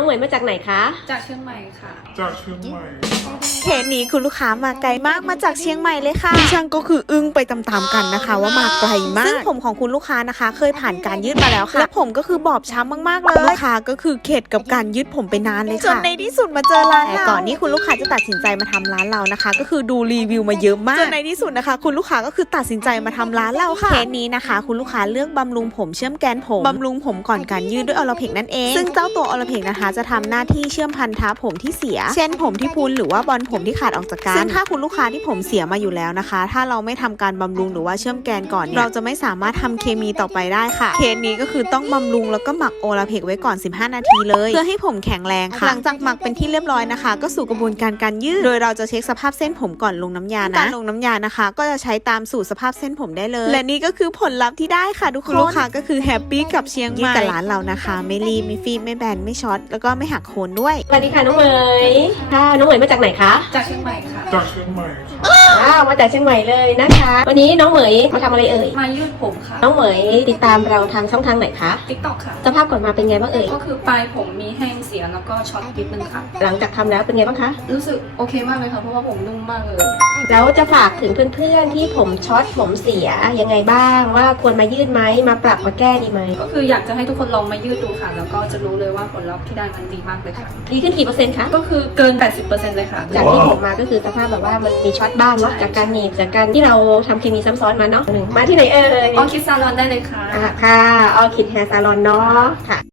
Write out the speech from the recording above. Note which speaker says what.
Speaker 1: องเหมยมาจากไหนคะ
Speaker 2: จากเชียงใหม่ค่ะ
Speaker 3: เคสนี้คุณลูกค้ามาไกลมากมาจากเชียงใหม่เลยค่ะดิฉันก็คืออึ้งไปตามๆกันนะคะว่ามาไกลมากซึ่งผมของคุณลูกค้านะคะเคยผ่านการยืดมาแล้วค่ะและผมก็คือบอบช้ำมากๆเลยลูกค้าก็คือเข็ดกับการยืดผมไปนานเลยค่ะจนในที่สุดมาเจอร้านเราก่อนนี้คุณลูกค้าจะตัดสินใจมาทำร้านเรานะคะก็คือดูรีวิวมาเยอะมากจนในที่สุดนะคะคุณลูกค้าก็คือตัดสินใจมาทำร้านเราค่ะเคสนี้นะคะคุณลูกค้าเลือกบำรุงผมเชื่อมแกนผมบำรุงผมก่อนการยืดด้วยออลเพกนั่นเองซึ่งเจ้าตัวออลเพกนะคะจะทำหน้าที่เชื่อมพันธะผมที่เสียเช่นผมที่พุนหรือว่าบอลผมที่ขาดออกจากกันซึ่งถ้าคุณลูกค้าที่ผมเสียมาอยู่แล้วนะคะถ้าเราไม่ทำการบำรุงหรือว่าเชื่อมแกนก่อนเราจะไม่สามารถทำเคมีต่อไปได้ค่ะเคสนี้ก็คือต้องบำรุงแล้วก็หมักโอลาเพกไว้ก่อน15นาทีเลยเพื่อให้ผมแข็งแรงค่ะหลังจากหมักเป็นที่เรียบร้อยนะคะก็สู่กระบวนการการยืดโดยเราจะเช็คสภาพเส้นผมก่อนลงน้ำยานะการลงน้ำยานะคะก็จะใช้ตามสูตรสภาพเส้นผมได้เลยและนี่ก็คือผลลัพธ์ที่ได้ค่ะทุกคนลูกค้าก็คือแฮปปี้กับเชียงใหม่กับร้านเรานะคะไม่รีบไม่ฟีดไม่แบนไม่ช็อตแล้วก็ไม่หักโคนด้วย
Speaker 1: สวัสดีค่ะน้องเหมยค่ะน้องเหมยมาจากไหนคะ
Speaker 2: จากเชียงใหม่ค่ะ
Speaker 1: มาจากเชียงใหม่เลยนะคะวันนี้น้องเหมยมาทำอะไรเอ่ย
Speaker 2: มายืดผมค่ะ
Speaker 1: น้องเหมยติดตามเราทางช่องทางไหนคะ
Speaker 2: TikTok ค่ะ
Speaker 1: สภาพก่อนมาเป็นไงบ้างเอ่ย
Speaker 2: ก็คือปลายผมมีแห้งเสียแล้วก็ช็อตนิดนึงค่ะ
Speaker 1: หลังจากทำแล้วเป็นไงบ้างคะ
Speaker 2: รู้สึกโอเคมากเลยค่ะเพราะว่าผมนุ่มมากเลย
Speaker 1: แล้วจะฝากถึงเพื่อนๆที่ผมช็อตผมเสียยังไงบ้างว่าควรมายืดไหมมาปรับมาแก้ดีไหม
Speaker 2: ก็คืออยากจะให้ทุกคนลองมายืดดูค่ะแล้วก็จะรู้เลยว่าผลลัพธ์ที่ได้มันดีมากเลยค่ะ
Speaker 1: ดีขึ้นกี่เปอร์เซ็นต์คะ
Speaker 2: ก็คือเกิน 80% เลยค่ะ
Speaker 1: จากที่ผมมาก็คือสภาพแบบว่ามันมีช็อตบ้างเนาะจากการหนีบจากการที่เราทำเคมีซ้ำซ้อนมาเนาะมาที่ไหนเอ่ย
Speaker 2: ออคิดซาลอนได้เลยค่ะ
Speaker 1: ค่ะออคิดแฮร์ซาลอนเนาะค่ะ